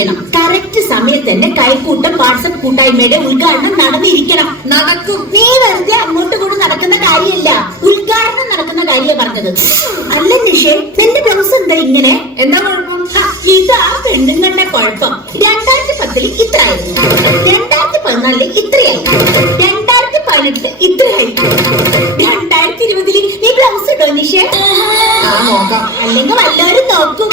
ചെയ്യണം. കറക്റ്റ് സമയത്ത് തന്നെ കൈക്കൂട്ടം വാട്സപ്പ് കൂട്ടായ്മയുടെ ഉദ്ഘാടനം നടന്നിരിക്കണം. നടക്കും. നീ വെറുതെ അങ്ങോട്ട് കൊണ്ട് നടക്കുന്ന കാര്യമല്ല, ഉദ്ഘാടനം നടക്കുന്ന കാര്യമാണ് പറഞ്ഞത്. അല്ല നിഷേ, നിന്റെ ബ്ലൗസ് എന്താ ഇങ്ങനെ? എന്താ കുഴപ്പം? ഇതാ പെണ്ണുങ്ങളുടെ കുഴപ്പം. 2010 ഇത്രയായിരുന്നു, 2014 ഇത്രയായി, 2018 ഇത്രയായി, 2020 നീ ബ്ലൗസ് ഇടോ നിഷേ? അല്ലെങ്കിൽ വല്ലവരും നോക്കും.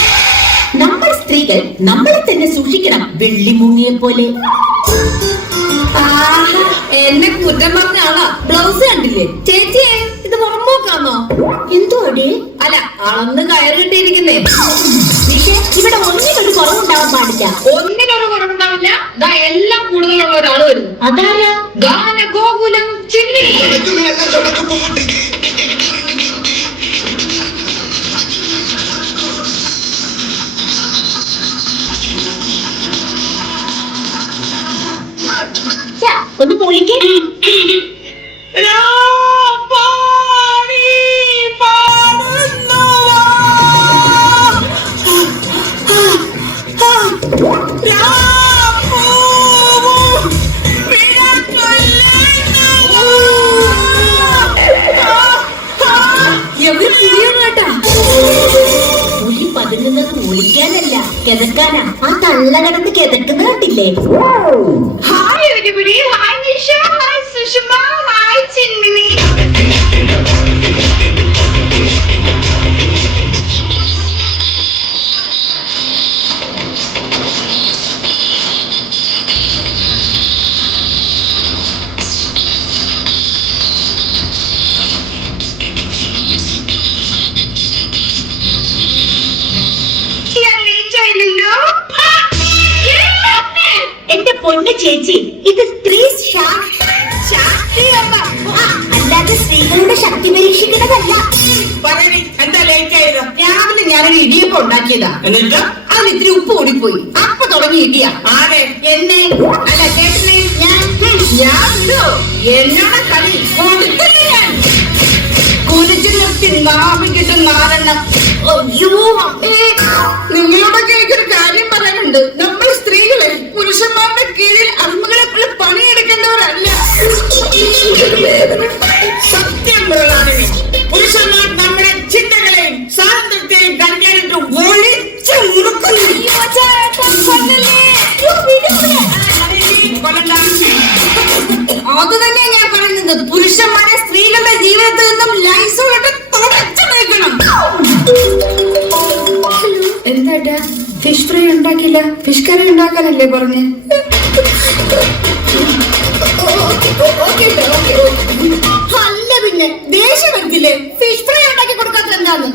നമ്മൾ സ്ത്രീകൾ നമ്മളെ തന്നെ സൂക്ഷിക്കണം, വെള്ളിമുങ്ങിയെ പോലെ. എന്നെ കുറ്റം പറഞ്ഞ ആളാ. ബ്ലൗസ് കണ്ടില്ലേ ചേച്ചിയെ? ഇത് പുറമ്പോക്കാന്നോ? എന്തോ അടി? അല്ല, അളന്ന് കയറി കിട്ടിയിരിക്കുന്നേ. നിഷേ, ഇവിടെ ഒന്നിനൊരു കുറവുണ്ടാവാൻ പാടില്ല. ഒന്നിനൊരു കുറവുണ്ടാവില്ല. എല്ലാം കൂടുതലുള്ള ഒരാള് വരുന്നു. അതാരാ? ഗാന ഗോകുലം ചിന്നി. ഒന്ന് പൊളിക്കേ. പുലി പതുങ്ങുന്നത് ഒളിക്കാനല്ല, കിതക്കാനാ. ആ തള്ള കിടന്ന് കിതക്കുന്ന കണ്ടില്ലേ? Hi everybody. Hi Nisha, hi Sushama, hi Chinmini. എന്റെ പൊന്നു ചേച്ചി, ഇത് സ്ത്രീ ശാക്തിയല്ല, അല്ലാതെ സ്ത്രീകളുടെ ശക്തി പരീക്ഷിക്കുന്നതല്ല. എന്താ ലേറ്റ് ആയത്? രാവിലെ ഞാനൊരു ഇടിയപ്പം ഉണ്ടാക്കിയതാ. എന്നിട്ട് അതിൽ ഇത്തിരി ഉപ്പ് കൂടിപ്പോയി. അപ്പൊ തുടങ്ങി ഇടിയാ. ആരെ? എന്നെ അല്ല ചേട്ടനെ. ഞാൻ വിടോ? എന്നോട് കളി കൊടുത്തില്ല. ഞാൻ കുലിച്ചു നിർത്തി നാമിക്കിട്ട് 4 അയ്യോ അമ്മേ, നിങ്ങളോടൊക്കെ എനിക്കൊരു കാര്യം പറയാനുണ്ട്. നമ്മൾ സ്ത്രീകളെ പുരുഷന്മാരുടെ കീഴിൽ അടിമകളെ പോലെ പണിയെടുക്കേണ്ടവരല്ല. സത്യം പറയാണെങ്കിൽ പുരുഷന്മാർ നമ്മുടെ ചിന്തകളെയും സ്വാതന്ത്ര്യത്തെയും കരുതാനിട്ട് ഒളിച്ചു മുറുക്കുന്നു. അത് തന്നെ ഞാൻ പറയുന്നത്. പുരുഷന്മാരെ സ്ത്രീകളുടെ ജീവിതത്തിൽ നിന്നും ലൈസോട്ട് തുടച്ചു നീക്കണം. എന്താ ഫിഷ് ഫ്രൈ ഉണ്ടാക്കില്ല? ഫിഷ് കറി ഉണ്ടാക്കാനല്ലേ പറഞ്ഞ്? അല്ല പിന്നെ ദേഷ്യം വരുത്തില്ലേ? ഫിഷ് ഫ്രൈ ഉണ്ടാക്കി കൊടുക്കാത്ത എന്താന്ന്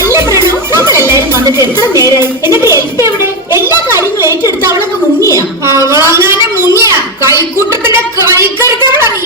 അല്ല പ്രണു, നമ്മളെല്ലാരും വന്നിട്ട് എത്ര നേരായി? എന്നിട്ട് എൽപ്പ് എവിടെ? എല്ലാ കാര്യങ്ങളും ഏറ്റെടുത്ത് അവളൊക്കെ മുങ്ങിയാ? അവളങ്ങനെ മുങ്ങിയ കൈക്കൂട്ടത്തിന്റെ കൈക്കരുത്തവളി.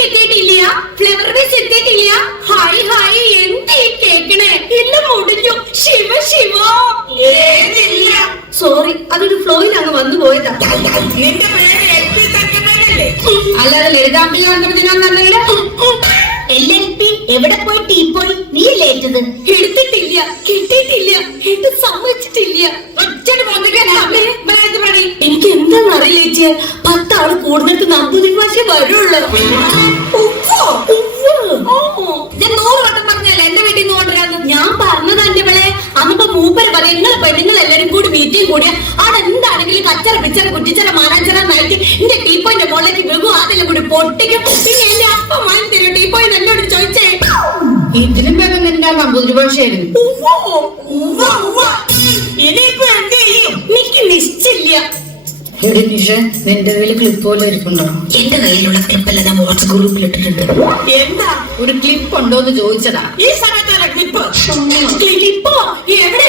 എത്തിയിട്ടില്ല, ഫ്ലവർ ബേസ് എത്തിയിട്ടില്ല. ഹായ് ഹായ്, എന്ത് കേക്കണേ? ഇല്ല മുടിഞ്ഞു. ശിവ ശിവ. സോറി, അതൊരു ഫ്ലോയിൽ അങ്ങ് വന്നു പോയതാ. നിന്റെ പേര് എൽപി തങ്കമേനല്ലേ? അല്ലാതെ ലളിതാംബികാന്തരത്തിനൊന്നല്ലോ. LLP എവിടെ പോയി? ടീ പോയി? നീ ലേറ്റത്. എടുത്തിട്ടില്ല, കിട്ടിയിട്ടില്ല, ഇത് സമ്മതിച്ചിട്ടില്ല. എനിക്ക് എന്താന്ന് അറിയില്ല ചേച്ചി. 10 ആള് കൂടുന്നിട്ട് 40 ഭാഷ വരുള്ളൂ. ഞാൻ 100 വട്ടം പറഞ്ഞല്ലേ എന്റെ വീട്ടിൽ നിന്ന് കൊണ്ടുവരാന്ന്. ഞാൻ പറഞ്ഞത് എന്റെ ഇവിടെ അന്നിപ്പോ മൂപ്പര് പറയാം, നിങ്ങളെ പെണ്ണുങ്ങൾ എല്ലാരും കൂടി മീറ്റിംഗ് കൂടിയ അവിടെ എന്താണെങ്കിലും കച്ചറ പിച്ചറ കുറ്റിച്ചറ മാനാച്ചറ നായിട്ട് എന്റെ ടീപ്പോയിന്റെ മുകളിലേക്ക് വെകും, അതെല്ലാം കൂടി പൊട്ടിക്കും. പിന്നെ എന്റെ അപ്പം വാങ്ങി തരും ടീപ്പോയിന്ന് എന്നോട് ചോദിച്ചേ. ഇതിനും വേഗം നിന്റെ 50 ഭാഷയായിരുന്നു. ഇനിയിപ്പോ എന്ത് ചെയ്യും? എനിക്ക് നിശ്ചയില്ല. നിന്റെ കയ്യിൽ ക്ലിപ്പ് പോലെ ഇരിപ്പുണ്ടോ? എന്റെ കയ്യിലുള്ള ക്ലിപ്പെല്ലാം ഞാൻ വാട്സ്ആപ്പ് ഗ്രൂപ്പിൽ ഇട്ടിട്ടുണ്ട്. എന്താ ഒരു ക്ലിപ്പ് ഉണ്ടോന്ന് ചോദിച്ചതാ. ഈ സമയത്തല്ല ക്ലിപ്പ്. ക്ലിപ്പോ എവിടെ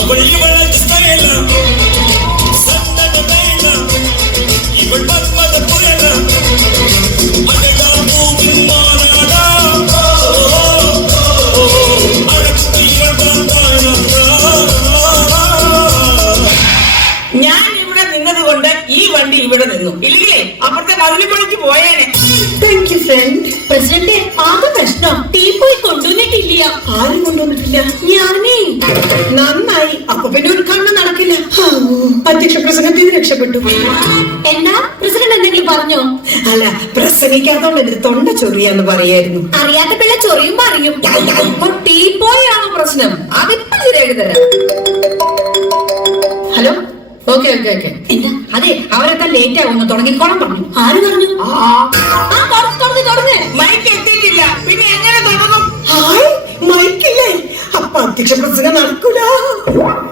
അവൾ ഇവളെ സ്റ്റൈല സന്നദ്ധ വേല ഇവൾ മന്മത പുയല അടയാ മൂവിൻ മാനാട അടക്കി ഇവൾ ഞാൻ ഇവിടെ നിന്നത് കൊണ്ട് ഈ വണ്ടി ഇവിടെ നിന്നു ഇല്ലേ അപ്പുറത്തെ മതിൽ പൊളിച്ച് പോയേനെ. Thank you front. പ്രസിഡന്റ് ആകെ പ്രശ്നം ടീപ്പോയി കൊണ്ടുവന്നിട്ടില്ല. ആരും കൊണ്ടുവന്നിട്ടില്ല. ഞാനേ നന്നായി. അപ്പൊ പിന്നെ ഉദ്ഘാടനം നടക്കില്ല. അധ്യക്ഷ പ്രസംഗത്തിൽ നിന്ന് രക്ഷപ്പെട്ടു. എന്നാ പ്രസിഡന്റ് എന്തെങ്കിലും പറഞ്ഞോ? അല്ല, പ്രസംഗിക്കാത്തോണ്ട് എന്റെ തൊണ്ട ചൊറിയാന്ന് പറയായിരുന്നു. അറിയാത്ത പിള്ള ചൊറിയുമ്പോ അറിയും. ടീപ്പോയാണോ പ്രശ്നം? അതിപ്പോ ശരിയാക്കി തരാം. Hello, okay okay okay. എന്താ? അതെ, അവരൊക്കെ ലേറ്റ് ആവുന്നു, തുടങ്ങിക്കോളം പറഞ്ഞു. ആര് പറഞ്ഞു? തുടങ്ങ്. മൈക്ക് എത്തിയിട്ടില്ല, പിന്നെ എങ്ങനെ തുടങ്ങും? ഹായ്, മൈക്കില്ലേ? അപ്പൊ അധ്യക്ഷ പ്രസംഗം നടക്കൂല.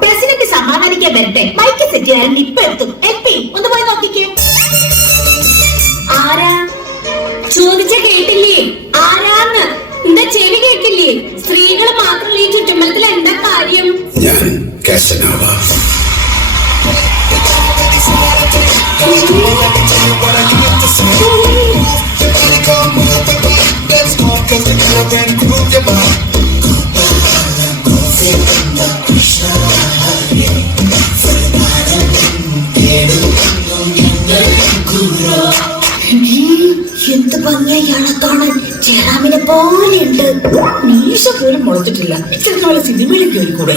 പ്രസിഡന്റ് സമാധാനിക്കാൻ വരട്ടെ. മൈക്ക് സെറ്റ് ചെയ്യാൻ ഇപ്പൊ എത്തും. എത്തി ഒന്ന് പോയി നോക്കിക്കേ. ആരാ ചോദിച്ച കേട്ടില്ലേ? ആരാന്ന് എന്താ ചെവി കേട്ടില്ലേ? സ്ത്രീകൾ മാത്രമല്ല ഈ ചുറ്റുമ്പലത്തിൽ എന്താ കാര്യം? ഞാൻ കാസനോവ. എന്ത് ഭംഗിയാ ഇയാളെ കാണാൻ. ചേരാമിനെ പോലെയുണ്ട്. മീശ പോലും മുളച്ചിട്ടില്ല. ഇച്ചിരി സിനിമയിലേക്ക് വരിക്കൂടെ?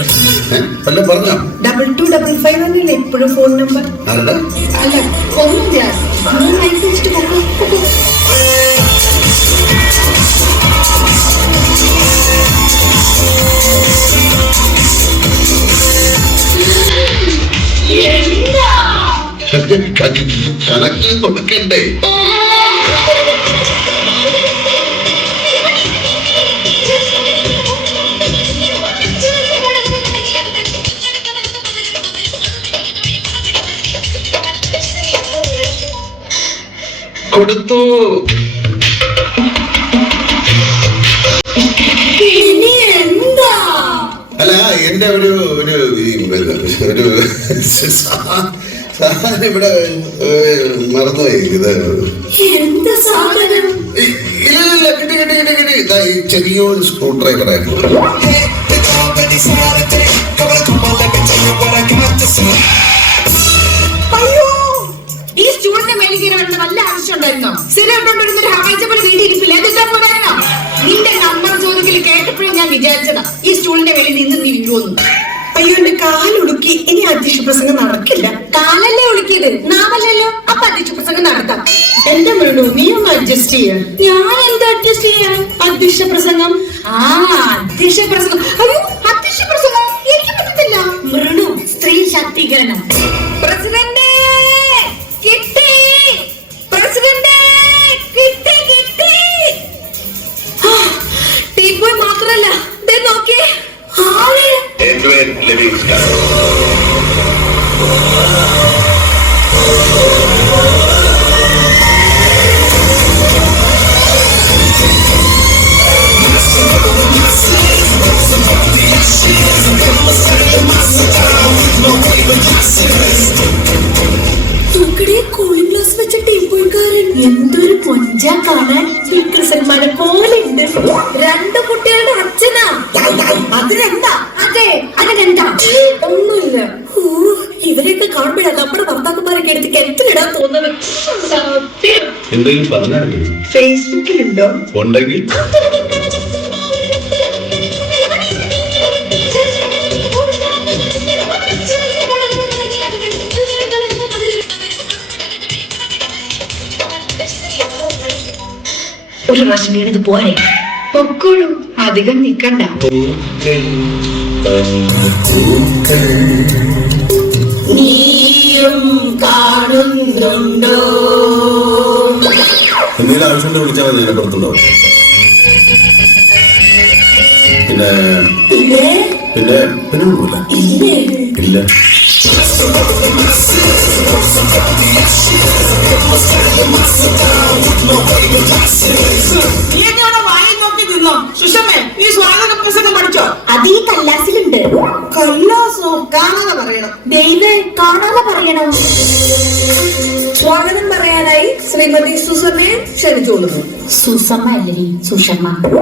പറഞ്ഞോ 2255 എന്നല്ലേ ഇപ്പോഴും ഫോൺ നമ്പർ? ആരുടെ? അല്ല, ഒന്നുമില്ല. നീ മൈക്ക് വെച്ചിട്ട് പോകൂ. കണക്കിൽ കൊടുക്കണ്ടേ? കൊടുത്തു. ഇനി എന്താ? അല്ല, എന്റെ ഒരു സാധനം ഇവിടെ മറന്നുപോയി. ഇത് എന്ത് സാധനം? ഇല്ല, കിട്ടി. ഇതാ ഈ ചെറിയൊരു സ്ക്രൂ ഡ്രൈവർ ആയിരുന്നു. അയ്യോ, ഈ സ്റ്റൂഡിന്റെ മേലിൽ കയറി വേണ്ട വല്ല ആവശ്യം ഉണ്ടായിരുന്നോ? സ്ഥിരം കൊണ്ടിരുന്നൊരു ഹവായിച്ച പോലെ വീട്ടിൽ ഇരിപ്പില്ല. നിന്റെ നമ്പർ ചോദിക്കൽ കേട്ടപ്പോഴും ഞാൻ വിചാരിച്ചതാ ഈ സ്റ്റൂളിന്റെ മേലിൽ നിന്ന് നീ വീഴുവന്നു. അയ്യോ, എന്റെ കാലൊടുക്കി. ഇനി അധ്യക്ഷ പ്രസംഗം നടക്കില്ല. കാലല്ലേ ഒളിക്കിയത്, നാമല്ലല്ലോ. അപ്പൊ അധ്യക്ഷ പ്രസംഗം നടത്താം. എന്റെ മൃണു, നീ ഒന്ന് അഡ്ജസ്റ്റ് ചെയ്യാൻ. ഞാൻ എന്താ അഡ്ജസ്റ്റ് ചെയ്യാൻ? അധ്യക്ഷ പ്രസംഗം. അധ്യക്ഷ പ്രസംഗം. അയ്യോ, അധ്യക്ഷ പ്രസംഗം എനിക്ക് പറ്റത്തില്ല. മൃണു, സ്ത്രീ ശാക്തീകരണം. പ്രസിഡന്റ് കിട്ടി, പ്രസിഡന്റ് കിട്ടി. ടീപ്പോയി മാത്രല്ല, നോക്കിയേ. Edward Livingstone. കൂളിംഗ് ഗ്ലാസ് വെച്ച ടീപ്പോയിക്കാരൻ എന്തൊരു കൊഞ്ചാ കാണാൻ. സൽമാനെ പോലെ ഉണ്ട്. രണ്ട് കുട്ടികളുടെ അച്ഛനാ. അതിനെന്താ? അതെ, അതിനെന്താ? ഒന്നുമില്ല. ഇവരെയൊക്കെ കാണുമ്പോഴാണ് നമ്മുടെ ഭർത്താക്കന്മാരൊക്കെ എടുത്ത് കിണറ്റിലിടാൻ തോന്നുന്നത്. എന്തെങ്കിലും പറഞ്ഞായിരുന്നു? ഫേസ്ബുക്കിലുണ്ടോ? ഉണ്ടെങ്കിൽ ഒരു പ്രാവശ്യം വീണത് പോരെ. പൊക്കോളൂ, അധികം നിക്കണ്ട. നീയും കാണുന്നുണ്ടോ? എന്തെങ്കിലും ആവശ്യം വിളിച്ചാൽ മതി, ഞാൻ പുറത്തുണ്ടാവും. പിന്നെ ഒന്നുമില്ല. ഇല്ല. നീ വായി നോക്കി നിന്നോ? സുഷമേ, ഈ സ്വാഗത പ്രസംഗം പഠിച്ചോ? അത് ഈ കല്ലാസിലുണ്ട്. കല്ലാസോ? കാണാതെ പറയണം. ദൈവേ, കാണാതെ പറയണോ? സ്വാഗതം പറയാനായി ശ്രീമതി സുസമ്മയെ ക്ഷണിച്ചോളുന്നു. സുസമ്മ അല്ലടി, സുഷമ്മ. പറ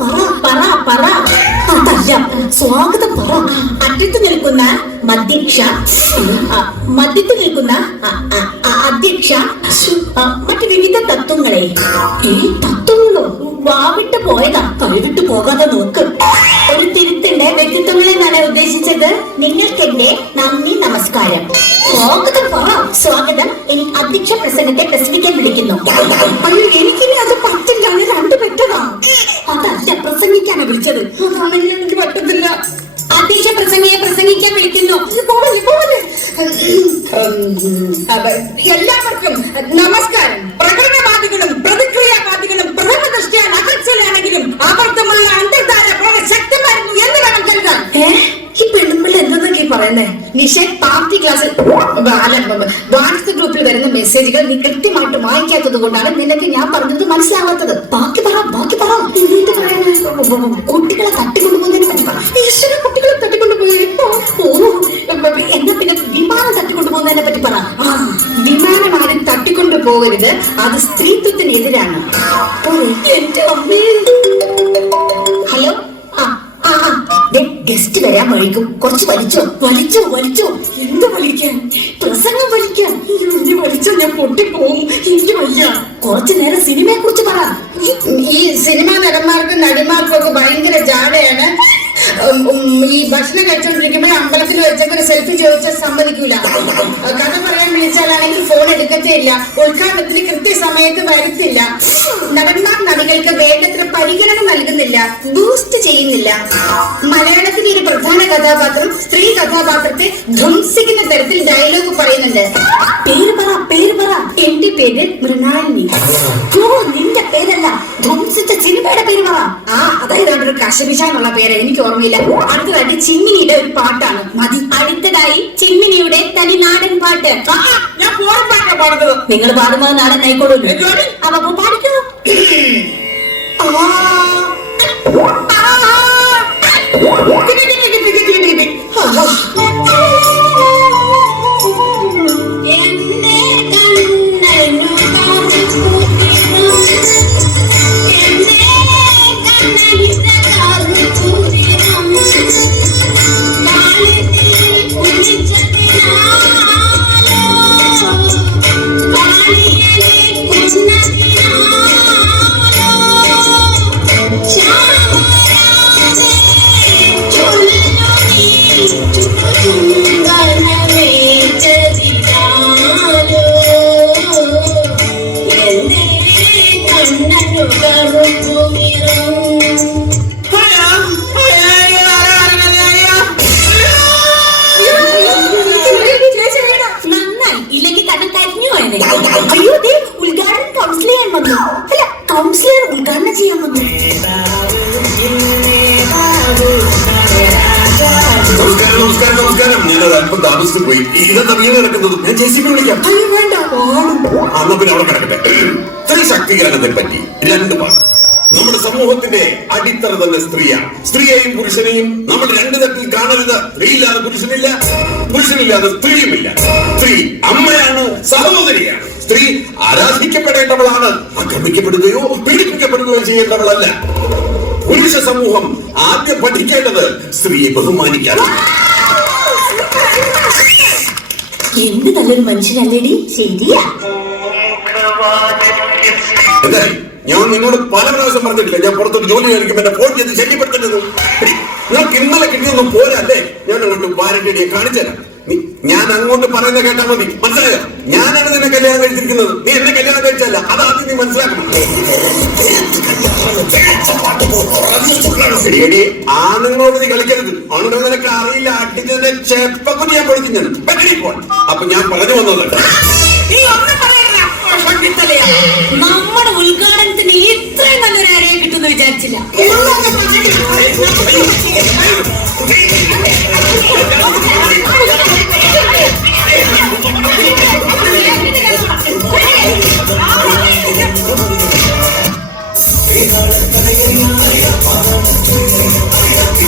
പറ പറ പറ. അതല്ല, സ്വാഗതം പറ. അറ്റത്ത് നിൽക്കുന്ന മധ്യത്തിൽ നിൽക്കുന്ന അധ്യക്ഷ, മറ്റു വിവിധ തത്വങ്ങളെ. ഈ തത്വങ്ങളോ? വാവിട്ട് പോയതാ, കഴിവിട്ട് പോകാതെ നോക്ക്. ഒരു തിരുത്തിന്റെ വ്യക്തിത്വങ്ങളെ ഞാൻ ഉദ്ദേശിച്ചത്. നിങ്ങൾക്കെന്റെ നന്ദി, നമസ്കാരം. സ്വാഗതം പറ. സ്വാഗതം. ഇനി അധ്യക്ഷ പ്രസംഗത്തെ പ്രസംഗിക്കാൻ വിളിക്കുന്നു. അയ്യോ, എനിക്കിനി അത് പറ്റില്ല. അത് രണ്ടു പറ്റതാ. അതല്ല, പ്രസംഗിക്കാനാ വിളിച്ചത്. അതാണെങ്കിൽ എനിക്ക് പറ്റത്തില്ല. അധ്യക്ഷ പ്രസംഗിയെ പ്രസംഗിക്കാൻ വിളിക്കുന്നു. എല്ലാവർക്കും നമസ്കാരം. പ്രകടനവാദികളും പ്രതിക്രിയാവാദികളും പ്രഥമദൃഷ്ട്യാ അകൽച്ചയിലാണെങ്കിലും അബദ്ധമുള്ള അന്തർധാര വളരെ ശക്തമായിരുന്നു എന്ന് വേണം കരുതാൻ. ഈ പെണ്ണുമ്പിള്ള എന്തൊക്കെ പറയുന്നേ? നിഷേ, പാർട്ടി ക്ലാസ് വാട്സ്ആപ്പ് ഗ്രൂപ്പിൽ വരുന്ന മെസ്സേജുകൾ നീ കൃത്യമായിട്ട് വായിക്കാത്തത് കൊണ്ടാണ് നിനക്ക് ഞാൻ പറഞ്ഞത് മനസ്സിലാവാത്തത്. ബാക്കി പറ, ബാക്കി പറ. എന്നിട്ട് പറയുന്നത് കുട്ടികളെ തട്ടിക്കൊണ്ടുപോകുന്നതിനെ പറ്റി പറ. ഈശ്വര, കുട്ടികളെ തട്ടിക്കൊണ്ടുപോയി. എന്നാ പിന്നെ വിമാനം തട്ടിക്കൊണ്ടുപോകുന്നതിനെ പറ്റി പറ. വിമാനം ആരും തട്ടിക്കൊണ്ടു പോകരുത്, അത് സ്ത്രീത്വത്തിനെതിരാണ്. എന്റെ അമ്മേ. ഹലോ, ഗസ്റ്റ് വരാൻ വഴിക്കും. കുറച്ച് വലിച്ചോ വലിച്ചോ വലിച്ചോ. എന്ത് വലിക്കാൻ? പ്രസംഗം വലിക്കാൻ. വലിച്ചോ ഞാൻ പൊട്ടിപ്പോവും. എനിക്ക് വയ്യ. കുറച്ചു നേരം സിനിമയെ കുറിച്ച് പറ. ഈ സിനിമാ നടന്മാർക്കും നടിമാർക്കും ഒക്കെ ഭയങ്കര ജാടയാണ്. ഈ ഭക്ഷണം കഴിച്ചോണ്ടിരിക്കുമ്പോൾ അമ്പലത്തിൽ വെച്ചൊക്കെ ഒരു സെൽഫി ചോദിച്ചാൽ സമ്മതിക്കൂല. കഥ പറയാൻ വിളിച്ചാലാണെങ്കിൽ ഫോൺ എടുക്കത്തേ ഇല്ല. ഉദ്ഘാടനത്തിന് കൃത്യസമയത്ത് വരുത്തില്ല. നടന്മാർ നടികൾക്ക് വേണ്ടത്ര പരിഗണന നൽകുന്നില്ല, ബൂസ്റ്റ് ചെയ്യുന്നില്ല. മലയാളത്തിലെ ഒരു പ്രധാന കഥാപാത്രം സ്ത്രീ കഥാപാത്രത്തെ ധ്വംസിക്കുന്ന തരത്തിൽ ഡയലോഗ് പറയുന്നുണ്ട്. പേര് പറ, പേര് പറ. എന്റെ പേര് മൃണാലിനി. ഓ, നിന്റെ പേരല്ല, ധ്വംസിച്ച സിനിമയുടെ പേര് പറ. അതായത് ഒരു കശപിശ എന്നുള്ള പേര് എനിക്ക് ഓർമ്മയില്ല. അടുത്തതായിട്ട് ചിമ്മിനിയുടെ ഒരു പാട്ടാണ്. മതി. അടുത്തതായി ചിമ്മിനിയുടെ തനിനാടൻ പാട്ട്. ഞാൻ ഫോൺ പാട്ടാ പാടുന്നത്. നിങ്ങൾ പാടുമ്പോൾ നാടൻ ആയിക്കോളൂ. അപ്പൊ പാടിക്കോ. അയ്യോ, ഉദ്ഘാടനം കൗൺസിൽ ചെയ്യാൻ വന്നു. അല്ല, കൗൺസിലർ ഉദ്ഘാടനം ചെയ്യാൻ വന്നു. നമസ്കാരം. ഞാനത് അല്പം താമസിച്ചു പോയി. ഇതെന്താ വീട് കിടക്കുന്നത്? ഞാൻ JCB വിളിക്കാം. അയ്യോ വേണ്ട. അന്ന് പിന്നെ അവിടെ കിടക്കട്ടെ. സ്ത്രീ ശാക്തീകരണത്തെ പറ്റി രണ്ട് പാട്ട്. നമ്മുടെ സമൂഹത്തിന്റെ അടിത്തറ തന്നെ സ്ത്രീയാണ്. സ്ത്രീയെയും പുരുഷനെയും നമ്മൾ രണ്ടു തരത്തിൽ കാണരുത്. സ്ത്രീയില്ലാതെ പുരുഷനില്ല, പുരുഷനില്ലാതെ സ്ത്രീയുമില്ല. സ്ത്രീ അമ്മയാണ്, സഹോദരിയാണ്. സ്ത്രീ ആരാധിക്കപ്പെടേണ്ടവളാണ്, ആക്രമിക്കപ്പെടുകയോ പീഡിപ്പിക്കപ്പെടുകയോ ചെയ്യേണ്ടവളല്ല. പുരുഷ സമൂഹം ആദ്യം പഠിക്കേണ്ടത് സ്ത്രീയെ ബഹുമാനിക്കാനാണ്. എന്ത് നല്ലൊരു മനുഷ്യനല്ലേടി. ശരിയാ. എന്തായി? ഞാൻ നിന്നോട് പല പ്രാവശ്യം പറഞ്ഞിട്ടില്ല, ഞാൻ പുറത്തോട്ട് ജോലി കഴിക്കുമ്പോൾ എന്നെ ഫോൺ ചെയ്ത് ശല്യപ്പെടുത്തരുത്. നിങ്ങൾക്ക് ഇന്നലെ കിട്ടിയൊന്നും പോരല്ലേ? ഞാൻ അങ്ങോട്ട് വാരണ്ടിയെ കാണിച്ചുതരാം. ഞാൻ അങ്ങോട്ട് പറയുന്ന കേട്ടാ മതി, മനസ്സിലായോ? ഞാനാണ് നിന്നെ കല്യാണം കഴിച്ചിരിക്കുന്നത്, നീ എന്നെ കല്യാണം കഴിച്ചല്ല. അതാദ്യം നീ മനസ്സിലാക്കണം. ശരിയടി, ആണുങ്ങളോട് നീ കളിക്കരുത്. ആണുങ്ങൾ നിനക്ക് അറിയില്ല, അടിച്ചതിന്റെ ചെപ്പക്കുറ്റി ഞാൻ പൊളിക്കും ഞാൻ. അപ്പൊ ഞാൻ പറഞ്ഞു വന്നത് നമ്മുടെ ഉദ്ഘാടനത്തിന് ഇത്രയും നല്ലൊരു ആരെയും കിട്ടുമെന്ന് വിചാരിച്ചില്ല.